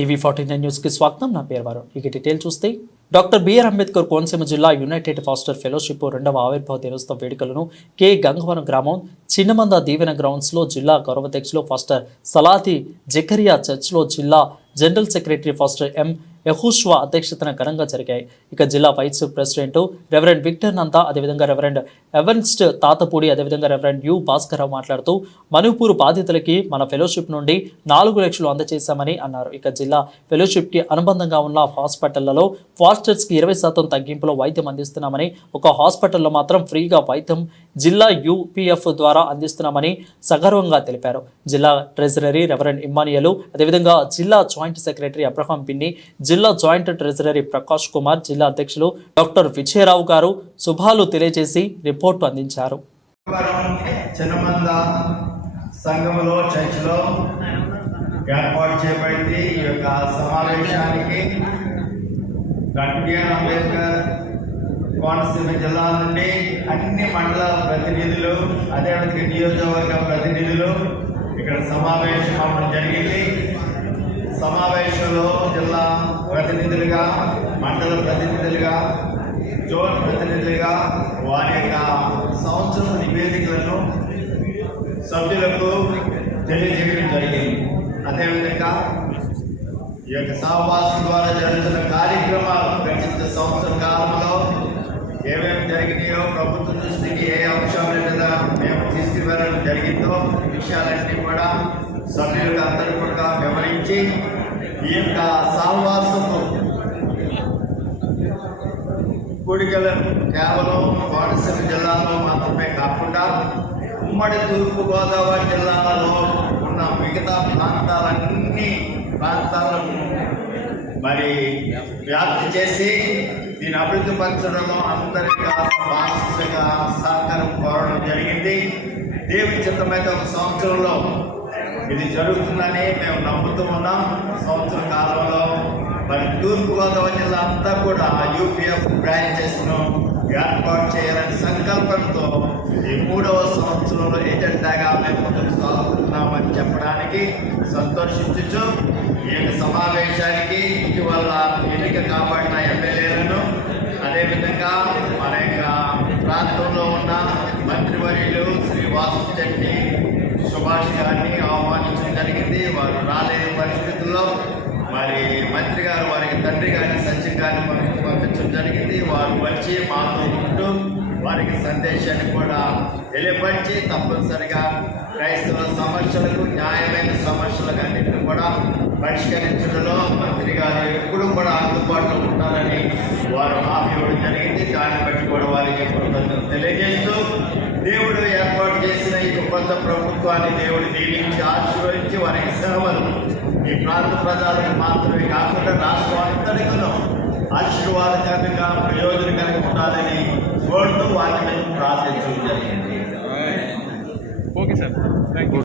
టీవీ49 న్యూస్కి స్వాగతం. నా పేరు వారు. ఇక డీటెయిల్ చూస్తే డాక్టర్ బిఆర్ అంబేద్కర్ కోనసీమ జిల్లా యునైటెడ్ ఫాస్టర్ ఫెలోషిప్ 2వ ఆవిర్భావ దినోత్సవ వేడుకలను కె గంగవరం గ్రామం చిన్నమంద దీవెన గ్రౌండ్స్లో జిల్లా గౌరవాధ్యక్షులు ఫాస్టర్ సలాతి జకరియా చర్చ్లో జిల్లా జనరల్ సెక్రటరీ ఫాస్టర్ ఎం యహూష్వా అధ్యక్షతన ఘనంగా జరిగాయి. ఇక జిల్లా vice president reverend Victor Nanda, అదేవిధంగా రెవరెండ్ ఎవెన్స్ట్ తాతపూడి, అదేవిధంగా రెవరెండ్ యు భాస్కరరావు మాట్లాడుతూ మణిపూర్ బాధితులకి మన ఫెలోషిప్ నుండి 4 లక్షలు అందజేశామని అన్నారు. ఇక జిల్లా ఫెలోషిప్కి అనుబంధంగా ఉన్న హాస్పిటళ్లలో ఫాస్టర్స్కి 20% తగ్గింపులో వైద్యం అందిస్తున్నామని, ఒక హాస్పిటల్లో మాత్రం ఫ్రీగా వైద్యం జిల్లా యూపీఎఫ్ ద్వారా అందిస్తున్నామని సగర్వంగా తెలిపారు. జిల్లా ట్రెజరీ రెవరెండ్ ఇమ్మానియలు, అదేవిధంగా జిల్లా జాయింట్ సెక్రటరీ అబ్రహాం పిన్ని, జిల్లా జాయింట్ ట్రెజరీ ప్రకాష్ కుమార్, జిల్లా అధ్యక్షులు డాక్టర్ విజయరావు గారు శుభాలు తెలియజేసి రిపోర్టు అందించారు. చిన్నమంద సంఘములో చర్చిలో ఏర్పాటు చేయబడింది. ఈ యొక్క సమావేశానికి డాక్టర్ బిఆర్ అంబేద్కర్ కోనసీమ జిల్లా నుండి అన్ని మండల ప్రతినిధులు, అదేవిధంగా నియోజకవర్గ ప్రతినిధులు ఇక్కడ సమావేశం అవ్వడం జరిగింది. సమావేశంలో జిల్లా ప్రతినిధులుగా, మండల ప్రతినిధులుగా, జోన్ ప్రతినిధులుగా వారి యొక్క సంవత్సరం నివేదికలను సభ్యులకు తెలియజేయడం జరిగింది. అదేవిధంగా ఈ యొక్క సహవాసం ద్వారా జరుగుతున్న కార్యక్రమాలు గడిచిన సంవత్సర కాలంలో ఏమేమి జరిగినాయో, ప్రభుత్వ దృష్టికి ఏ అంశాల మీద మేము తీసుకువెళ్ళడం జరిగిందో ఈ విషయాలన్నీ కూడా సభ్యులకు అందరూ కూడా వివరించి ఈ యొక్క సహవాసము కూడికలను కేవలం కోనసీమ జిల్లాలో మాత్రమే కాకుండా ఉమ్మడి తూర్పుగోదావరి జిల్లాలో ఉన్న మిగతా ప్రాంతాలను మరి వ్యాప్తి చేసి దీన్ని అభివృద్ధి పరచడంలో అందరికీ భాషగా సహకారం కోరడం జరిగింది. దేవుని చిత్తమైన ఒక సంవత్సరంలో ఇది జరుగుతుందని మేము నమ్ముతూ ఉన్నాం. సంవత్సర కాలంలో మరి తూర్పుగోదావరి జిల్లా అంతా కూడా యూపీఎఫ్ బ్రాంచెస్ను ఏర్పాటు చేయాలని సంకల్పంతో ఈ 3వ సంవత్సరంలో ఏజెండాగా మేము ముందుకు సాగుతున్నామని చెప్పడానికి సంతోషించు ఈ యొక్క సమావేశానికి ఇటీవల ఎన్నిక కాబడిన ఎమ్మెల్యేలను, అదేవిధంగా మన యొక్క ప్రాంతంలో ఉన్న మంత్రివర్యులు శ్రీ వాసుచెట్టి సుభాష్ గారిని ఆహ్వానించడం జరిగింది. వారు రాలేని పరిస్థితుల్లో మరి మంత్రి గారు వారికి తండ్రి గారిని సచిన్ గారిని పంపించడం జరిగింది. వారు వచ్చి మాతో ఉంటూ వారికి సందేశాన్ని కూడా తెలియపరిచి తప్పనిసరిగా క్రైస్తవ సమస్యలకు, న్యాయమైన సమస్యలకు అన్నింటిని కూడా పరిష్కరించడంలో మంత్రి గారు ఎప్పుడు కూడా అందుబాటులో ఉంటారని వారు హామీ ఇవ్వడం జరిగింది. దాన్ని బట్టి కూడా వారికి కృతజ్ఞతలు తెలియజేస్తూ దేవుడు ఏర్పాటు చేసిన ఈ కొత్త ప్రభుత్వాన్ని దేవుడు దీవించి ఆశీర్వదించి వారికి సేవలు ఈ ప్రాంత ప్రజలకు మాత్రమే కాకుండా రాష్ట్రం అంతటికను ఆశీర్వాదకరంగా, ప్రయోజనకరంగా ఉండాలని కోరుతూ వాటి మీద ప్రార్థించడం జరిగింది. Okay sir, thank you.